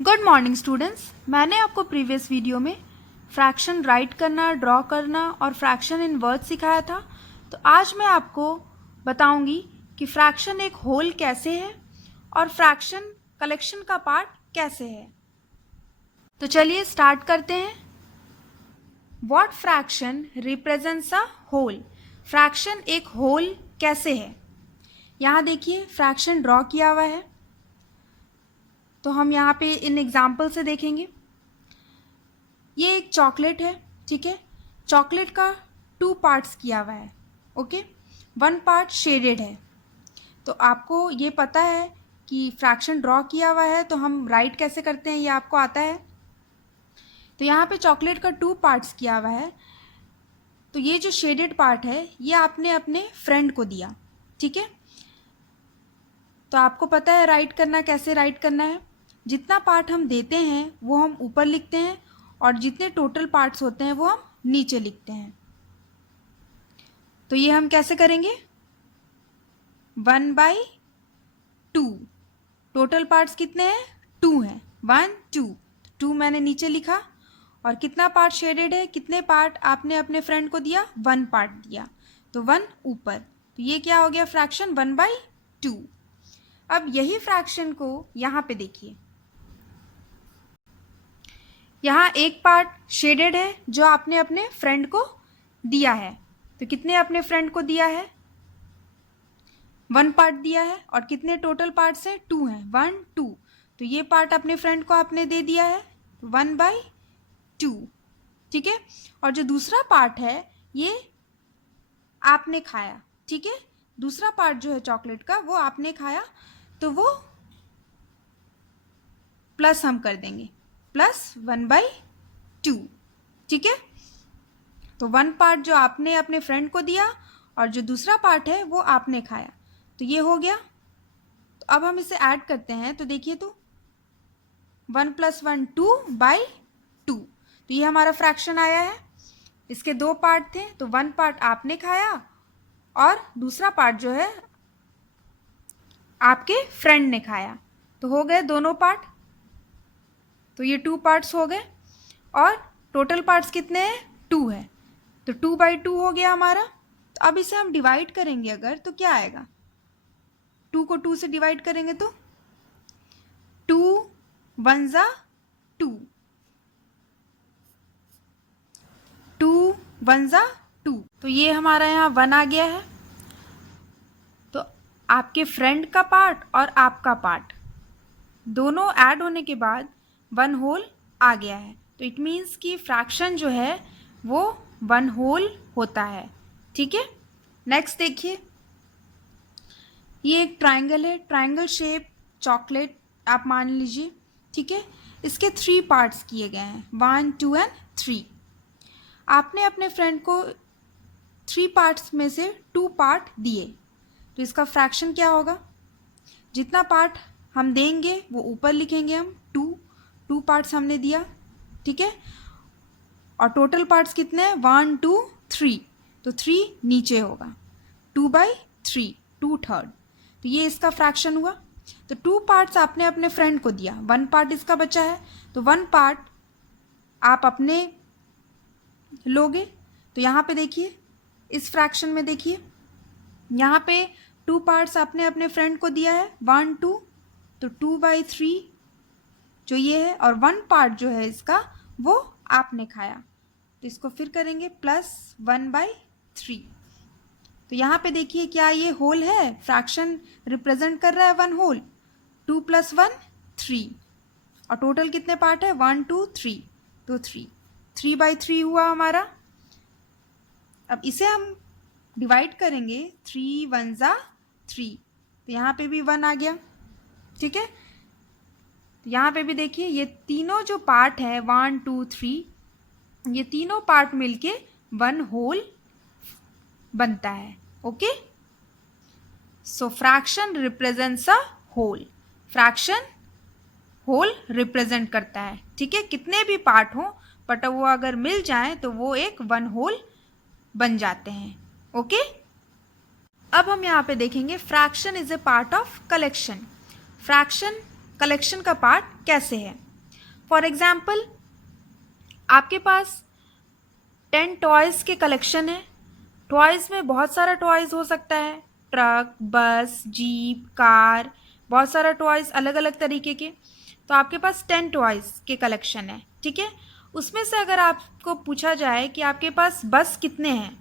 Good morning students. मैंने आपको previous video में फ्रैक्शन राइट करना, ड्रॉ करना और फ्रैक्शन इन वर्ड सिखाया था। तो आज मैं आपको बताऊंगी कि फ्रैक्शन एक होल कैसे है और फ्रैक्शन कलेक्शन का पार्ट कैसे है। तो चलिए स्टार्ट करते हैं। What fraction represents a whole. Fraction एक होल कैसे है। यहाँ देखिए फ्रैक्शन ड्रॉ किया हुआ है, तो हम यहाँ पे इन एग्जाम्पल से देखेंगे। ये एक चॉकलेट है, ठीक है। चॉकलेट का 2 पार्ट्स किया हुआ है, ओके। 1 पार्ट शेडेड है। तो आपको ये पता है कि फ्रैक्शन ड्रॉ किया हुआ है तो हम राइट कैसे करते हैं, ये आपको आता है। तो यहाँ पे चॉकलेट का 2 पार्ट्स किया हुआ है, तो ये जो शेडेड पार्ट है ये आपने अपने फ्रेंड को दिया, ठीक है। तो आपको पता है राइट करना, कैसे राइट करना है। जितना पार्ट हम देते हैं वो हम ऊपर लिखते हैं और जितने टोटल पार्ट्स होते हैं वो हम नीचे लिखते हैं। तो ये हम कैसे करेंगे, 1/2। टोटल पार्ट्स कितने हैं, 2 हैं, 1 2। 2 मैंने नीचे लिखा और कितना पार्ट शेडेड है, कितने पार्ट आपने अपने फ्रेंड को दिया, 1 पार्ट दिया, तो 1 ऊपर। तो ये क्या हो गया, फ्रैक्शन 1/2। अब यही फ्रैक्शन को यहाँ पे देखिए, यहाँ एक पार्ट शेडेड है जो आपने अपने फ्रेंड को दिया है। तो कितने अपने फ्रेंड को दिया है, 1 पार्ट दिया है। और कितने टोटल पार्ट्स हैं, 2 हैं, 1 2। तो ये पार्ट अपने फ्रेंड को आपने दे दिया है 1/2, ठीक है। और जो दूसरा पार्ट है ये आपने खाया, ठीक है। दूसरा पार्ट जो है चॉकलेट का वो आपने खाया, तो वो प्लस हम कर देंगे, प्लस 1/2, ठीक है। तो 1 पार्ट जो आपने अपने फ्रेंड को दिया और जो दूसरा पार्ट है वो आपने खाया, तो ये हो गया। तो अब हम इसे ऐड करते हैं, तो देखिए तो 1 + 1 2/2। तो ये हमारा फ्रैक्शन आया है। इसके 2 पार्ट थे, तो 1 पार्ट आपने खाया और दूसरा पार्ट जो है आपके फ्रेंड ने खाया, तो हो गए दोनों पार्ट। तो ये 2 पार्ट्स हो गए और टोटल पार्ट्स कितने हैं, 2 है, तो 2/2 हो गया हमारा। तो अब इसे हम डिवाइड करेंगे अगर, तो क्या आएगा, 2 को 2 से डिवाइड करेंगे तो 2 1 2, 2 1 2। तो ये हमारा यहाँ 1 आ गया है। तो आपके फ्रेंड का पार्ट और आपका पार्ट दोनों ऐड होने के बाद 1 होल आ गया है। तो इट मीन्स कि फ्रैक्शन जो है वो 1 होल होता है, ठीक है। नेक्स्ट देखिए, ये एक ट्राइंगल है, ट्राइंगल शेप चॉकलेट आप मान लीजिए, ठीक है। इसके 3 पार्ट्स किए गए हैं, 1 2 एंड 3। आपने अपने फ्रेंड को 3 पार्ट्स में से 2 पार्ट दिए, तो इसका फ्रैक्शन क्या होगा, जितना पार्ट हम देंगे वो ऊपर लिखेंगे हम, 2 पार्ट्स हमने दिया, ठीक है। और टोटल पार्ट्स कितने हैं, 1 2 3, तो 3 नीचे होगा, 2/3, 2/3। तो ये इसका फ्रैक्शन हुआ। तो 2 पार्ट्स आपने अपने फ्रेंड को दिया, 1 पार्ट इसका बचा है, तो 1 पार्ट आप अपने लोगे। तो यहाँ पे देखिए, इस फ्रैक्शन में देखिए, यहाँ पे 2 पार्ट्स आपने अपने फ्रेंड को दिया है 1 2, तो 2/3 जो ये है, और 1 पार्ट जो है इसका वो आपने खाया, तो इसको फिर करेंगे प्लस 1/3। तो यहाँ पे देखिए क्या ये होल है, फ्रैक्शन रिप्रेजेंट कर रहा है 1 होल, 2 + 1 3, और टोटल कितने पार्ट है, 1 2 3, तो 3/3 हुआ हमारा। अब इसे हम डिवाइड करेंगे, 3 1 3, तो यहाँ पे भी 1 आ गया, ठीक है। तो यहाँ पे भी देखिए ये तीनों जो पार्ट है 1 2 3, ये तीनों पार्ट मिलके 1 होल बनता है, okay. So fraction represents a whole. Fraction whole represent करता है, ठीक है। कितने भी पार्ट हो बट वो अगर मिल जाए तो वो एक 1 होल बन जाते हैं, ओके। अब हम यहाँ पे देखेंगे fraction is a part of collection. Fraction collection का पार्ट कैसे है। फॉर एग्जाम्पल आपके पास 10 टॉयज़ के कलेक्शन है। टॉयज़ में बहुत सारा टॉयज़ हो सकता है, ट्रक, बस, जीप, कार, बहुत सारा टॉयज़ अलग अलग तरीके के। तो आपके पास 10 टॉयज़ के कलेक्शन है, ठीक है। उसमें से अगर आपको पूछा जाए कि आपके पास बस कितने हैं,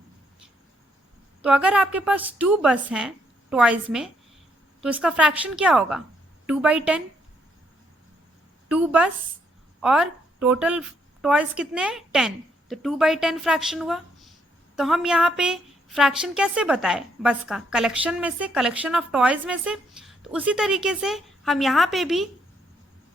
तो अगर आपके पास 2 बस हैं टॉयज़ में, तो इसका फ्रैक्शन क्या होगा? 2/10। 2 बस और टोटल टॉयज़ कितने हैं? 10, तो 2/10 फ्रैक्शन हुआ। तो हम यहाँ पे फ्रैक्शन कैसे बताएं? बस का कलेक्शन में से, कलेक्शन ऑफ टॉयज़ में से। तो उसी तरीके से हम यहाँ पे भी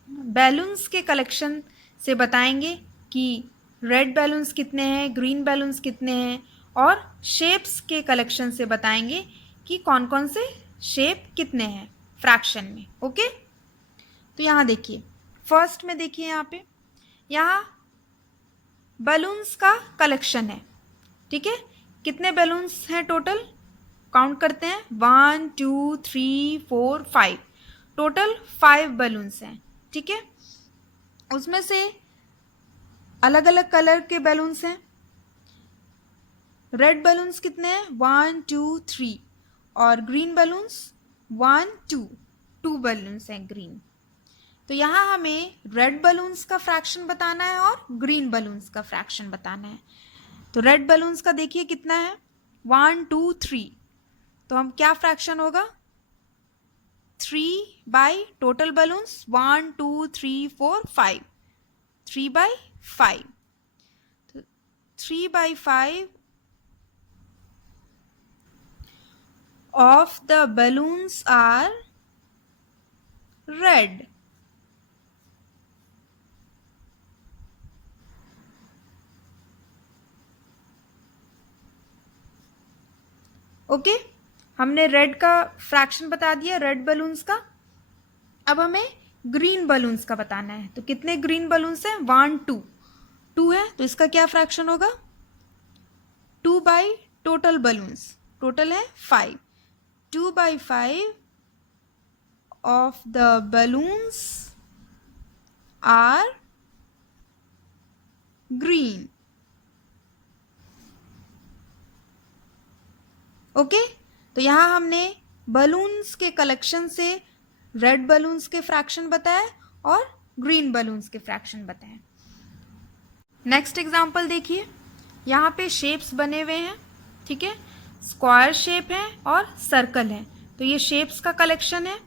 बैलून्स के कलेक्शन से बताएंगे कि रेड बैलून्स कितने हैं, ग्रीन बैलून्स कितने हैं, और शेप्स के कलेक्शन से बताएंगे कि कौन कौन से शेप कितने हैं फ्रैक्शन में। ओके, तो यहाँ देखिए, फर्स्ट में देखिए यहाँ बैलून्स का कलेक्शन है, ठीक है। कितने बैलून्स हैं टोटल? काउंट करते हैं, 1 2 3 4 5, टोटल 5 बैलून्स हैं, ठीक है। उसमें से अलग अलग कलर के बैलून्स हैं। रेड बैलून्स कितने हैं? 1 2 3, और ग्रीन बैलून्स 1 2 बैलून्स हैं ग्रीन। तो यहाँ हमें रेड बैलून्स का फ्रैक्शन बताना है और ग्रीन बैलून्स का फ्रैक्शन बताना है। तो रेड बैलून्स का देखिए कितना है, 1 2 3, तो हम क्या फ्रैक्शन होगा? 3 बाई टोटल बैलून्स 1 2 3 4 5, 3/5। तो 3/5 of the balloons are red. Okay, हमने रेड का फ्रैक्शन बता दिया, रेड बैलून्स का। अब हमें ग्रीन बैलून्स का बताना है। तो कितने ग्रीन बैलून्स हैं? 1 2 है, तो इसका क्या फ्रैक्शन होगा? 2 बाई टोटल बैलून्स, टोटल है 5, 2/5 of the balloons are green. Okay, तो यहाँ हमने बलून्स के कलेक्शन से रेड बलून्स के फ्रैक्शन बताए और ग्रीन बलून्स के फ्रैक्शन बताए। नेक्स्ट एग्जाम्पल देखिए, यहाँ पे शेप्स बने हुए हैं, ठीक है। स्क्वायर शेप है और सर्कल है, तो ये शेप्स का कलेक्शन है।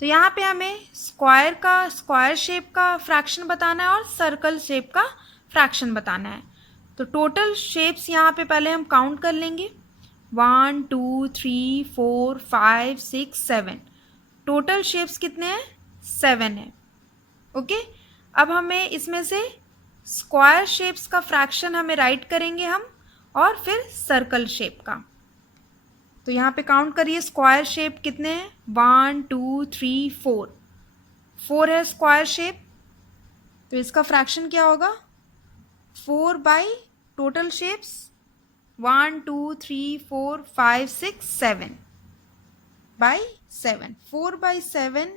तो यहाँ पे हमें स्क्वायर शेप का फ्रैक्शन बताना है और सर्कल शेप का फ्रैक्शन बताना है। तो टोटल शेप्स यहाँ पे पहले हम काउंट कर लेंगे, 1 2 3 4 5 6 7, टोटल शेप्स कितने हैं? 7 है। ओके, अब हमें इसमें से स्क्वायर शेप्स का फ्रैक्शन हमें राइट करेंगे हम, और फिर सर्कल शेप का। तो यहाँ पे काउंट करिए, स्क्वायर शेप कितने हैं? 1 2 3 4, 4 है स्क्वायर शेप, तो इसका फ्रैक्शन क्या होगा? 4 by total shapes 1 2 3 4 5 6 7 by 7, 4/7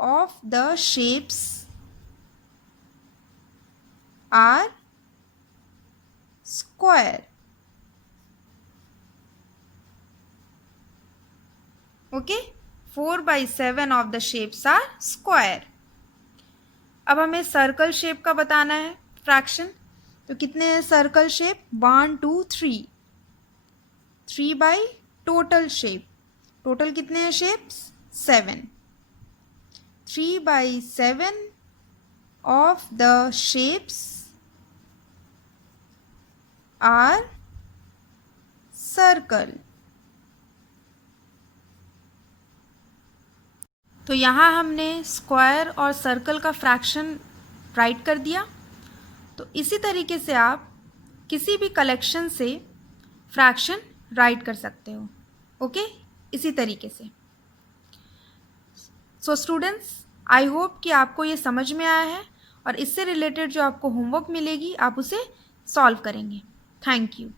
of the shapes are square. Okay, 4/7 of the shapes are square. अब हमें सर्कल शेप का बताना है फ्रैक्शन। तो कितने हैं circle shape? 1 2 3, 3 by total shape, total कितने हैं shapes? 7, 3/7 of the shapes are circle. तो यहाँ हमने स्क्वायर और सर्कल का फ्रैक्शन राइट कर दिया। तो इसी तरीके से आप किसी भी कलेक्शन से फ्रैक्शन राइट कर सकते हो। ओके, इसी तरीके से। सो स्टूडेंट्स, आई होप कि आपको ये समझ में आया है, और इससे रिलेटेड जो आपको होमवर्क मिलेगी आप उसे सॉल्व करेंगे। Thank you.